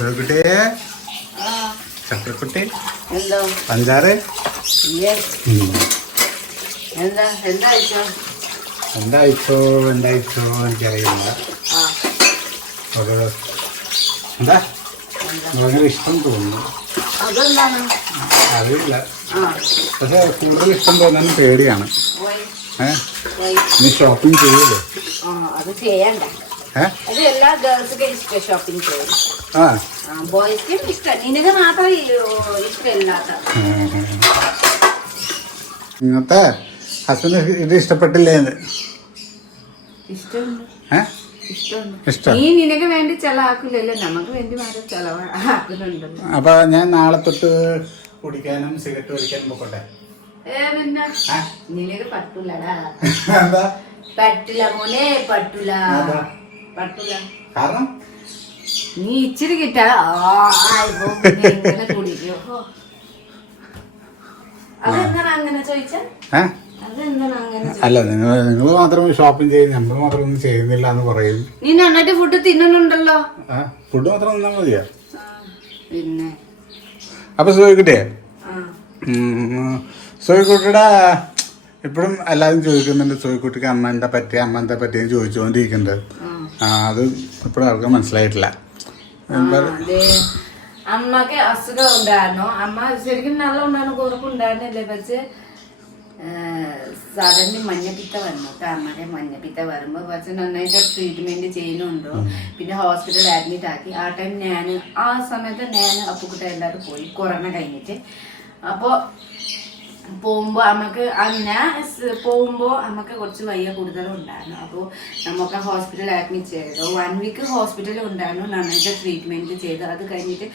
കുട്ടിയെ ആ, ചക്രക്കുട്ടി? എന്തോ? പഞ്ചാറ്? എന്തായിച്ചോ എന്തായിച്ചോ എനിക്കറിയില്ല. ആ. ഓരോ എന്താ? ഭയങ്കര ഇഷ്ടം തോന്നുന്നു. അറിയില്ല. പക്ഷെ കൂടുതൽ ഇഷ്ടം തോന്നാനും പേടിയാണ്. പോയി. ഏ? പോയി. നീ ഷോപ്പിംഗ് ചെയ്യില്ലേ? ആ അത് ചെയ്യണ്ട. എല്ലാ ഇഷ്ടം ഷോപ്പിംഗ് ആ. ഇഷ്ടം. നിനക്ക് ഇഷ്ടമില്ലാത്ത. ഇന്നത്തെ ഹസ്ബൻഡ് ഇത് ഇഷ്ടപ്പെട്ടില്ലേ എന്ന്? അപ്പൊ ഞാൻ നാളെ തൊട്ട് കുടിക്കാനും സിഗരറ്റ് വലിക്കാനും പോകട്ടെ? നിനക്ക് പറ്റൂലടാ. പറ്റില്ല മോനെ. പറ്റൂല. കാരണം? നീ ഇച്ചിരി കിട്ടാ. അല്ല നിങ്ങൾ നിങ്ങൾ മാത്രം ഷോപ്പിംഗ് ചെയ്യും നമ്മൾ മാത്രം ഒന്നും ചെയ്യുന്നില്ല എന്ന് പറയും. നീ നന്നായിട്ട് ഫുഡ് തിന്നുന്നുണ്ടല്ലോ ഫുഡ് മാത്രം നിന്നാൽ മതിയാ? പിന്നെ. അപ്പൊ സുഖിക്കട്ടെ സുഖിക്കുട്ടിയുടെ ഇപ്പോഴും എല്ലാവരും ചോദിക്കുന്നുണ്ട് സുഖിക്കുട്ടിക്ക് അമ്മ എന്താ പറ്റി അമ്മ എന്താ പറ്റിയെന്ന് ചോദിച്ചുകൊണ്ടിരിക്കുന്നുണ്ട്. ആ. അത് ഇപ്പോഴും അവർക്ക് മനസ്സിലായിട്ടില്ല. അമ്മയ്ക്ക് അസുഖം ഉണ്ടായിരുന്നു. അമ്മ ശരിക്കും നല്ല ഉണ്ടായിരുന്നു കുഴപ്പമുണ്ടായിരുന്നില്ലേ പക്ഷെ സഡൻലി മഞ്ഞപ്പിത്ത വന്നു അമ്മയുടെ മഞ്ഞപ്പിത്ത വരുമ്പോൾ പക്ഷെ നന്നായിട്ട് ട്രീറ്റ്മെന്റ് ചെയ്യുന്നുണ്ടോ പിന്നെ ഹോസ്പിറ്റലിൽ അഡ്മിറ്റ് ആക്കി. ആ ടൈം ഞാൻ ആ സമയത്ത് ഞാൻ അപ്പുക്കുട്ട എല്ലാവരും പോയി. കൊറോണ കഴിഞ്ഞിട്ട്. അപ്പോൾ പോകുമ്പോൾ നമുക്ക് ഞാൻ പോകുമ്പോൾ നമുക്ക് കുറച്ച് വയ്യ കൂടുതലും ഉണ്ടായിരുന്നു അപ്പോൾ നമുക്ക് ഹോസ്പിറ്റലിൽ അഡ്മിറ്റ് ചെയ്തു. വൺ വീക്ക് ഹോസ്പിറ്റലിൽ ഉണ്ടായിരുന്നു. നന്നായിട്ട് ട്രീറ്റ്മെന്റ് ചെയ്തു. അത് കഴിഞ്ഞിട്ട്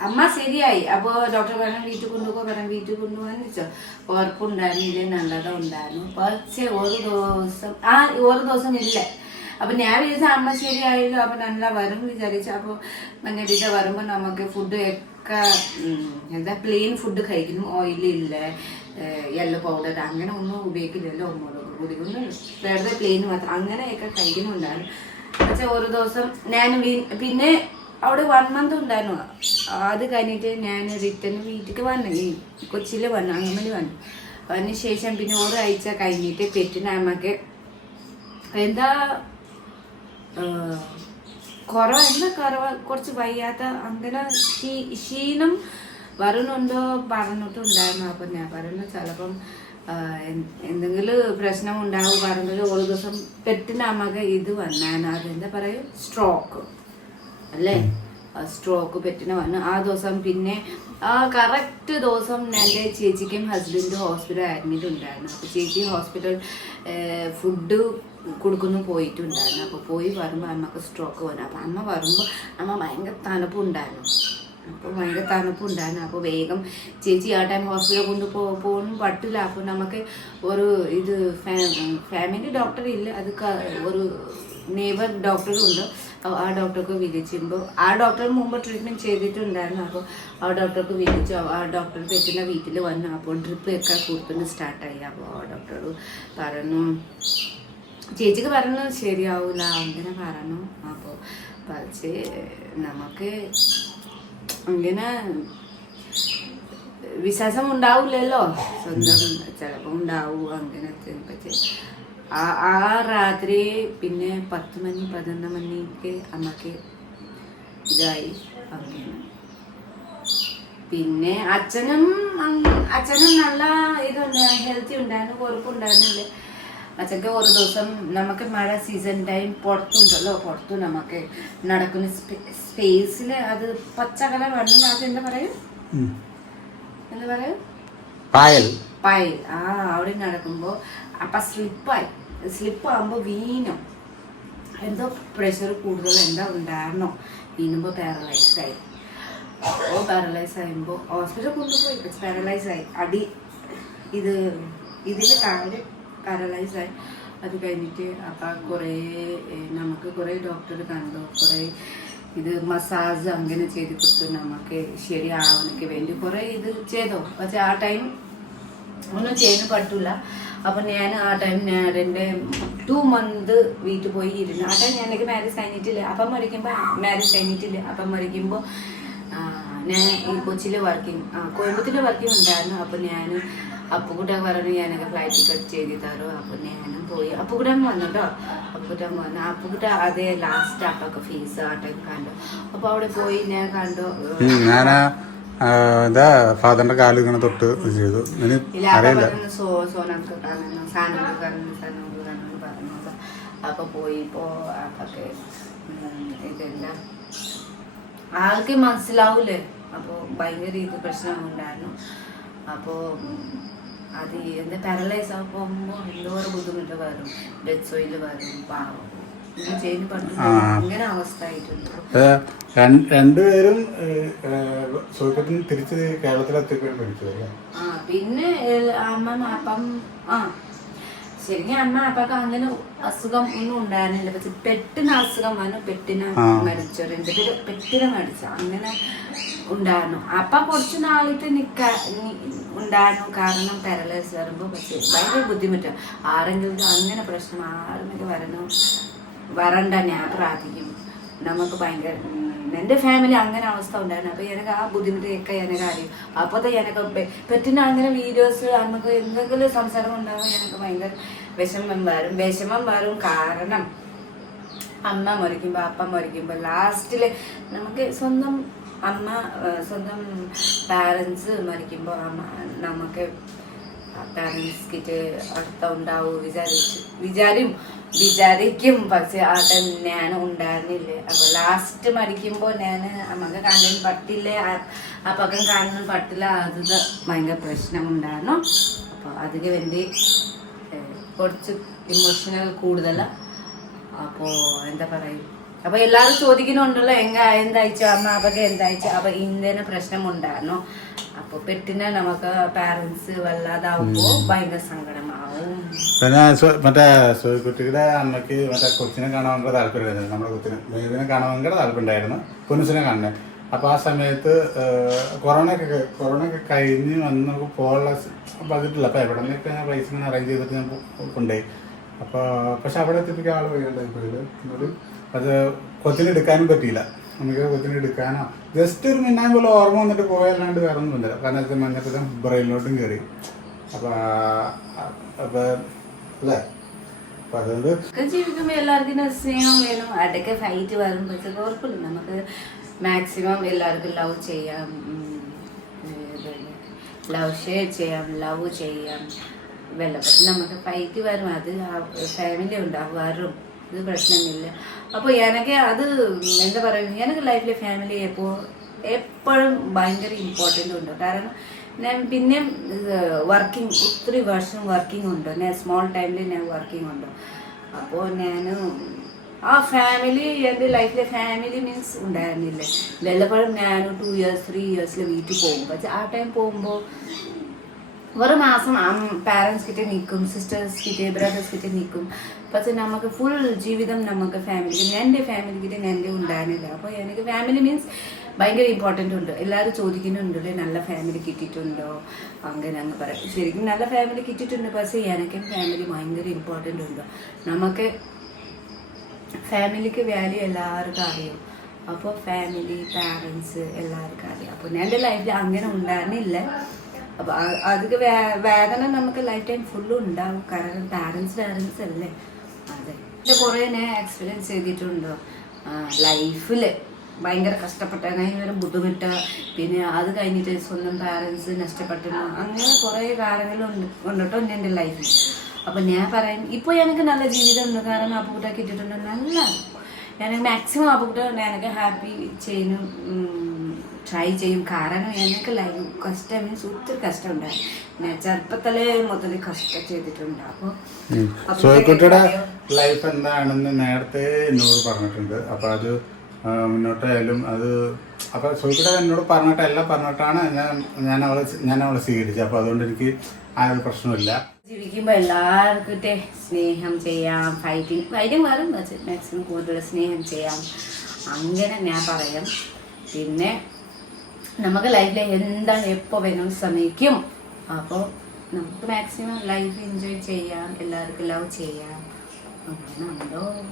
അമ്മ ശരിയായി. അപ്പോൾ ഡോക്ടർ പറഞ്ഞു വീട്ടിൽ കൊണ്ടുപോകാൻ പറഞ്ഞു വീട്ടിൽ കൊണ്ടുപോകാൻ വെച്ചോ. ഉറപ്പുണ്ടായിരുന്നില്ല നല്ലതാ ഉണ്ടായിരുന്നു. പക്ഷേ ഒരു ദിവസം ആ ഒരു ദിവസം ഇല്ല. അപ്പം ഞാൻ വിചാരിച്ച അമ്മ ശരിയായല്ലോ. അപ്പം നല്ല വരും വിചാരിച്ചു. അപ്പോൾ മഞ്ഞപ്പിത്ത വരുമ്പോൾ നമുക്ക് ഫുഡ് ഒക്കെ എന്താ പ്ലെയിൻ ഫുഡ് കഴിക്കുന്നു. ഓയിലി ഇല്ല യെല്ലോ പൗഡർ അങ്ങനെ ഒന്നും ഉപയോഗിക്കില്ലല്ലോ മുളക് പൊടി ഒന്നും വെറുതെ പ്ലെയിൻ മാത്രം. അങ്ങനെയൊക്കെ കഴിക്കുന്നുണ്ടായിരുന്നു. പക്ഷെ ഒരു ദിവസം ഞാൻ പിന്നെ അവിടെ വൺ മന്ത് ഉണ്ടായിരുന്നു. അത് കഴിഞ്ഞിട്ട് ഞാൻ റിട്ടേൺ വീട്ടിലേക്ക് വന്നു. ഈ കൊച്ചിയിൽ വന്നു അങ്ങനെ വന്നു. അതിന് ശേഷം പിന്നെ ഒരാഴ്ച കഴിഞ്ഞിട്ട് പെറ്റിന് എന്താ ഏഹ്, കുറവ് കുറച്ച് വയ്യാത്ത അങ്ങനെ ക്ഷീ- ക്ഷീണം വരുന്നുണ്ടോ പറഞ്ഞിട്ടുണ്ടായിരുന്നു അപ്പം ഞാൻ പറയുന്നത് ചിലപ്പം എന്തെങ്കിലും പ്രശ്നം ഉണ്ടാവും പറഞ്ഞത് ഒരു ദിവസം പെട്ടിന് അമ്മയ്ക്ക് ഇത് വന്നാണ്. അതെന്താ പറയുക സ്ട്രോക്ക്. അല്ലേ? സ്ട്രോക്ക് പെറ്റിന് വന്നു. ആ ദിവസം പിന്നെ ആ കറക്റ്റ് ദിവസം എന്റെ ചേച്ചിക്കും ഹസ്ബൻഡും ഹോസ്പിറ്റൽ അഡ്മിറ്റ് ഉണ്ടായിരുന്നു. അപ്പോൾ ചേച്ചി ഹോസ്പിറ്റൽ ഫുഡ് കൊടുക്കുന്നു പോയിട്ടുണ്ടായിരുന്നു. അപ്പോൾ പോയി വരുമ്പോൾ അമ്മയ്ക്ക് സ്ട്രോക്ക് വന്നു. അപ്പോൾ അമ്മ വരുമ്പോൾ അമ്മ ഭയങ്കര തണുപ്പുണ്ടായിരുന്നു. അപ്പോൾ ഭയങ്കര തണുപ്പുണ്ടായിരുന്നു. അപ്പോൾ വേഗം ചേച്ചി ആ ടൈം ഹോസ്പിറ്റലിൽ കൊണ്ട് പോകാനും പറ്റില്ല. അപ്പോൾ നമുക്ക് ഒരു ഇത് ഫാമിലി ഡോക്ടർ ഇല്ല. അത് ഒരു നെയ്ബർ ഡോക്ടറും ഉണ്ട്. അപ്പോൾ ആ ഡോക്ടർക്ക് വിളിച്ചുമ്പോൾ ആ ഡോക്ടർ മുമ്പ് ട്രീറ്റ്മെന്റ് ചെയ്തിട്ടുണ്ടായിരുന്നു. അപ്പോൾ ആ ഡോക്ടർക്ക് വിളിച്ചു ആ ഡോക്ടർ പെട്ടെന്ന് വീട്ടിൽ വന്നു. അപ്പോൾ ഡ്രിപ്പ് ഒക്കെ കൊടുത്തുകൊണ്ട് സ്റ്റാർട്ടായി അപ്പോൾ ആ ഡോക്ടർ പറഞ്ഞു ചേച്ചിക്ക് പറഞ്ഞു ശരിയാവൂല. അങ്ങനെ പറഞ്ഞു. അപ്പോൾ പക്ഷേ നമുക്ക് അങ്ങനെ വിശ്വാസം ഉണ്ടാവില്ലല്ലോ സ്വന്തം ചിലപ്പോൾ ഉണ്ടാവും അങ്ങനത്തെ പക്ഷേ ആ ആ രാത്രി പിന്നെ പത്ത് മണി പതിനൊന്ന് മണിക്ക് അമ്മയ്ക്ക് ഇതായി. അങ്ങനെ. പിന്നെ അച്ഛനും അച്ഛനും നല്ല ഇതുണ്ട്. ഹെൽത്തി ഉണ്ടായിരുന്നു കുഴപ്പമുണ്ടായിരുന്നില്ല അച്ഛക്ക് ഒരു ദിവസം നമുക്ക് മഴ സീസൺ ടൈം പുറത്തുണ്ടല്ലോ പുറത്തു നമുക്ക് നടക്കുന്ന സ്പേസിൽ അത് പച്ച കളർ വന്നു. അത് എന്താ പറയും. എന്താ പറയും? പായൽ. പയൽ. ആ അവിടെ നടക്കുമ്പോൾ അപ്പം സ്ലിപ്പായി സ്ലിപ്പ് ആകുമ്പോ വീണു. എന്തോ പ്രഷർ കൂടുതൽ എന്താ ഉണ്ടായിരുന്നോ? വീണുമ്പോൾ പാരലൈസ് ആയി. ഓ പാരലൈസ് ആകുമ്പോൾ ഹോസ്പിറ്റലിൽ കൊണ്ടുപോയി. പാരലൈസ് ആയി. അടി ഇത് ഇതിൽ താഴെ പാരലൈസ് ആയി. അത് കഴിഞ്ഞിട്ട് അപ്പം കുറേ നമുക്ക് കുറേ ഡോക്ടർ കണ്ടു. കുറേ ഇത് മസാജ് അങ്ങനെ ചെയ്ത് കൊടുത്തു നമുക്ക് ശരിയാവുന്നൊക്കെ വേണ്ടി കുറേ ഇത് ചെയ്തോ. പക്ഷെ ആ ടൈം ഒന്നും ചെയ്യാൻ പറ്റില്ല അപ്പം ഞാൻ ആ ടൈം ഞാൻ എന്റെ ടു മന്ത് വീട്ടിൽ പോയി ഇരുന്നു. ആ ടൈം ഞാൻ എനിക്ക് മാരേജ് കഴിഞ്ഞിട്ടില്ല. അപ്പം മരിക്കുമ്പോൾ മാരേജ് കഴിഞ്ഞിട്ടില്ല. അപ്പം മരിക്കുമ്പോൾ ഞാൻ കൊച്ചിയിൽ വർക്കിംഗ് കോയമ്പത്തൂർ വർക്കിംഗ് ഉണ്ടായിരുന്നു. അപ്പം ഞാൻ അപ്പുകുട്ട പറഞ്ഞു ഞാനൊക്കെ ഫ്ലൈറ്റ് ടിക്കറ്റ് ചെയ്ത് തരും അപ്പോൾ ഞാനും പോയി. അപ്പുകുട്ടൻ വന്നിട്ടോ. അപ്പുകുട്ടൻ വന്നു. അപ്പുകുട്ട അതേ ലാസ്റ്റ് അപ്പൊക്കെ ഫീസ് ആട്ടൊക്കെ കണ്ടു. അപ്പോൾ അവിടെ പോയി ഞാൻ കണ്ടു. ഞാൻ എന്താ ഫാദറിന്റെ കാൽ ഇങ്ങനെ തൊട്ട് ചെയ്തു. അറിയില്ല. അപ്പൊ പോയി ഇപ്പോ ഇതെല്ലാം. ആൾക്ക് മനസ്സിലാവൂലേ? അപ്പൊ ഭയങ്കര ഇത് പ്രശ്നം ഉണ്ടായിരുന്നു അപ്പോ ഉം, അത് എന്താ പാരലൈസ് ആകുമ്പോൾ എന്തോരം ബുദ്ധിമുട്ട് വരും. ഡെഡ് സോയിൽ വരും പാവം. രണ്ടുപേരും സുഖത്തിന് തിരിച്ച് കേരളത്തിലെത്തിക്കാൻ പഠിച്ചു അല്ലേ ആ പിന്നെ അമ്മ അപ്പം ആ. ശരിക്കും അമ്മ അപ്പൊക്കെ അങ്ങനെ അസുഖം ഒന്നും ഉണ്ടായിരുന്നില്ല. പക്ഷെ പെട്ടെന്ന് അസുഖം വന്നു. പെട്ടെന്ന് ആ. മരിച്ചു. എന്റെ പേര് പെട്ടെന്ന് മരിച്ചു. അങ്ങനെ ഉണ്ടായിരുന്നു. അപ്പൊ കുറച്ച് നാളിട്ട് നിക്ക ഉണ്ടായിരുന്നു. കാരണം പാരലൈസ് വരുമ്പോ പക്ഷെ ഭയങ്കര ബുദ്ധിമുട്ട്. ആരെങ്കിലും അങ്ങനെ പ്രശ്നം ആരെങ്കിലും വരണം വരണ്ട ഞാൻ പ്രാർത്ഥിക്കും നമുക്ക് ഭയങ്കര എന്റെ ഫാമിലി അങ്ങനെ അവസ്ഥ ഉണ്ടായിരുന്നു. അപ്പൊ എനിക്ക് ആ ബുദ്ധിമുട്ടൊക്കെ എനിക്ക് അറിയും അപ്പോഴത്തെ എനിക്ക് പെറ്റിന് അങ്ങനെ വീഡിയോസ് നമുക്ക് എന്തെങ്കിലും സംസാരം ഉണ്ടാകുമ്പോൾ എനിക്ക് ഭയങ്കര വിഷമം വരും. വിഷമം വരും കാരണം അമ്മ മരിക്കുമ്പോൾ അപ്പ മരിക്കുമ്പോൾ ലാസ്റ്റിൽ നമുക്ക് സ്വന്തം അമ്മ സ്വന്തം പാരൻസ് മരിക്കുമ്പോൾ അമ്മ നമുക്ക് പാരൻസ്ക്കിട്ട് അർത്ഥം ഉണ്ടാവും വിചാരിച്ചു വിചാരും വിചാരിക്കും. പക്ഷെ ടൈം ഞാൻ ഉണ്ടായിരുന്നില്ല. അപ്പൊ ലാസ്റ്റ് മരിക്കുമ്പോൾ ഞാൻ നമുക്ക് കാണാൻ പറ്റില്ല. ആ- പക്കം കാണാൻ പറ്റില്ല. അത് ഭയങ്കര പ്രശ്നം ഉണ്ടായിരുന്നു അപ്പൊ അതിന് വേണ്ടി കുറച്ച് ഇമോഷണൽ കൂടുതല അപ്പോ എന്താ പറയും അപ്പൊ എല്ലാവരും ചോദിക്കുന്നുണ്ടല്ലോ എങ്ക എന്തായിച്ചു അമ്മ അപ്പൊക്കെ എന്തായിച്ചു അപ്പൊ ഇന്ത്യന് പ്രശ്നമുണ്ടായിരുന്നു. അപ്പൊ പെട്ടിനെ നമുക്ക് പാരന്റ്സ് വല്ലാതാവുമ്പോ ഭയങ്കര സങ്കടമാവും. പിന്നെ സു- മറ്റേ സോയിക്കുട്ടിയുടെ അമ്മയ്ക്ക് മറ്റേ കൊച്ചിനെ കാണാൻ ഭയങ്കര താല്പര്യമായിരുന്നു നമ്മുടെ കൊച്ചിനെ. ബേബിനെ കാണാൻ ഭയങ്കര താല്പര്യമുണ്ടായിരുന്നു. പൊന്നുസിനെ കാണാൻ അപ്പോൾ ആ സമയത്ത് കൊറോണ ഒക്കെ കൊറോണ ഒക്കെ കഴിഞ്ഞ് വന്ന് നമുക്ക് പോകാനുള്ള ബജറ്റില്ല അപ്പോൾ എവിടെ നിന്നൊക്കെ ഞാൻ പൈസ ഇങ്ങനെ അറേഞ്ച് ചെയ്തിട്ട് ഞാൻ കൊണ്ടുപോയി അപ്പോൾ പക്ഷെ അവിടെ എത്തിപ്പിക്കാൻ ആൾ പോയത്. എന്നിട്ട് അത് കൊച്ചിനെടുക്കാനും പറ്റിയില്ല. നമുക്ക് കൊച്ചിനെ എടുക്കാനോ. ജസ്റ്റ് ഒരു മിന്നാൻ പോലെ ഓർമ്മ വന്നിട്ട് പോയല്ലാണ്ട് വേറെ ഒന്നും ഇല്ല കാരണം മഞ്ഞപ്പിത്തം ബ്രെയിനിലോട്ടും കയറി അപ്പോൾ അപ്പോൾ അല്ലേ? ജീവിക്കുമ്പോ എല്ലാവർക്കും സ്നേഹം വേണം. അടക്കെ ഫൈറ്റ് വരും പക്ഷെ കുഴപ്പമില്ല നമുക്ക് മാക്സിമം എല്ലാവർക്കും ലവ് ചെയ്യാം. ലവ് ഷെയർ ചെയ്യാം ലവ് ചെയ്യാം. വെള്ളപ്പത്തിൽ നമുക്ക് ഫൈറ്റ് വരും. അത് ഫാമിലി ഉണ്ടാവും. വരും ഇത് പ്രശ്നമില്ല. അപ്പോൾ എനിക്ക് അത് എന്താ പറയുക എനിക്ക് ലൈഫിലെ ഫാമിലി എപ്പോ എപ്പോഴും ഭയങ്കര ഇമ്പോർട്ടന്റ് ഉണ്ട്. കാരണം ഞാൻ പിന്നെ വർക്കിംഗ് ഒത്തിരി വർഷം വർക്കിംഗ് ഉണ്ട്? ഞാൻ സ്മോൾ ടൈമിൽ ഞാൻ വർക്കിംഗ് ഉണ്ട്? അപ്പോൾ ഞാൻ ആ ഫാമിലി എന്റെ ലൈഫിലെ ഫാമിലി മീൻസ് ഉണ്ടായിരുന്നില്ല. വല്ലപ്പോഴും ഞാൻ ടു ഇയേഴ്സ് ത്രീ ഇയേഴ്സിൽ വീട്ടിൽ പോകും. പക്ഷെ ആ ടൈം പോകുമ്പോൾ വെറും മാസം പാരൻസ് കിട്ടി നിൽക്കും സിസ്റ്റേഴ്സ് കിട്ടി ബ്രദേഴ്സ് കിട്ടി നിൽക്കും പക്ഷെ നമുക്ക് ഫുൾ ജീവിതം നമുക്ക് ഫാമിലി എന്റെ കിട്ടി എന്റെ ഉണ്ടായിരുന്നില്ല. അപ്പോൾ എനിക്ക് ഫാമിലി മീൻസ് ഭയങ്കര ഇമ്പോർട്ടന്റ് ഉണ്ട്. എല്ലാവരും ചോദിക്കുന്നുണ്ടല്ലേ നല്ല ഫാമിലി കിട്ടിയിട്ടുണ്ടോ? അങ്ങനെ അങ്ങ് പറയാം. ശരിക്കും നല്ല ഫാമിലി കിട്ടിയിട്ടുണ്ട് പക്ഷേ എനിക്കും ഫാമിലി ഭയങ്കര ഇമ്പോർട്ടന്റ് ഉണ്ടോ. നമുക്ക് ഫാമിലിക്ക് വാല്യൂ എല്ലാവർക്കും അറിയും. അപ്പോൾ ഫാമിലി പാരൻസ് എല്ലാവർക്കും അറിയാം. അപ്പോൾ എന്റെ ലൈഫിൽ അങ്ങനെ ഉണ്ടായിരുന്നില്ല. അപ്പോൾ അത് വേദന നമുക്ക് ലൈഫ് ടൈം ഫുള്ളും ഉണ്ടാവും. കാരണം പാരൻസ് പാരൻസ് അല്ലേ? അതെ. കുറെ ഞാൻ എക്സ്പീരിയൻസ് ചെയ്തിട്ടുണ്ട്. ലൈഫിൽ ഭയങ്കര കഷ്ടപ്പെട്ട ഭയങ്കര ബുദ്ധിമുട്ട്. പിന്നെ അത് കഴിഞ്ഞിട്ട് സ്വന്തം പാരൻസ് നഷ്ടപ്പെട്ടു അങ്ങനെ കുറേ കാര്യങ്ങളുണ്ട് കൊണ്ടിട്ടോ എന്റെ ലൈഫിൽ അപ്പൊ ഞാൻ പറയാൻ ഇപ്പൊ എനിക്ക് നല്ല ജീവിതം ഉണ്ട് കാരണം അപ്പുകുട്ട ഇട്ടിട്ടുണ്ട്. നല്ല. ഞാൻ മാക്സിമം അപ്പുകുട്ട എനിക്ക് ഹാപ്പി ചെയ്യുന്നു. ട്രൈ ചെയ്യും. കാരണം എനിക്ക് ലൈഫ് കഷ്ടം മീൻസ് ഒത്തിരി കഷ്ടം ഉണ്ടായി ഞാൻ ചെറുപ്പത്തിലെ മുതൽ കഷ്ടം ചെയ്തിട്ടുണ്ട്. അപ്പോൾ സോയിക്കുട്ടിയുടെ ലൈഫ് എന്താണെന്ന് നേരത്തെ എന്നോട് പറഞ്ഞിട്ടുണ്ട്. അപ്പോൾ അത് മുന്നോട്ടായാലും അത് അപ്പോൾ സോയിക്കുട്ടി എന്നോട് പറഞ്ഞിട്ട് എല്ലാം പറഞ്ഞിട്ടാണ് ഞാൻ ഞാൻ അവളെ ഞാൻ അവളെ സ്വീകരിച്ചത്. അപ്പോൾ അതുകൊണ്ട് എനിക്ക് ആ ഒരു പ്രശ്നമില്ല ജീവിക്കുമ്പോൾ എല്ലാവർക്കും സ്നേഹം ചെയ്യാം ഫൈറ്റിംഗ് ഫൈറ്റിംഗ് വരും മാക്സിമം കൂടുതൽ സ്നേഹം ചെയ്യാം. അങ്ങനെ ഞാൻ പറയാം. പിന്നെ നമുക്ക് ലൈഫിൽ എന്താണ് എപ്പോൾ വേണം സമയക്കും. അപ്പോൾ നമുക്ക് മാക്സിമം ലൈഫ് എൻജോയ് ചെയ്യാം. എല്ലാവർക്കും ലവ് ചെയ്യാം. അങ്ങനെ ഉണ്ടോ?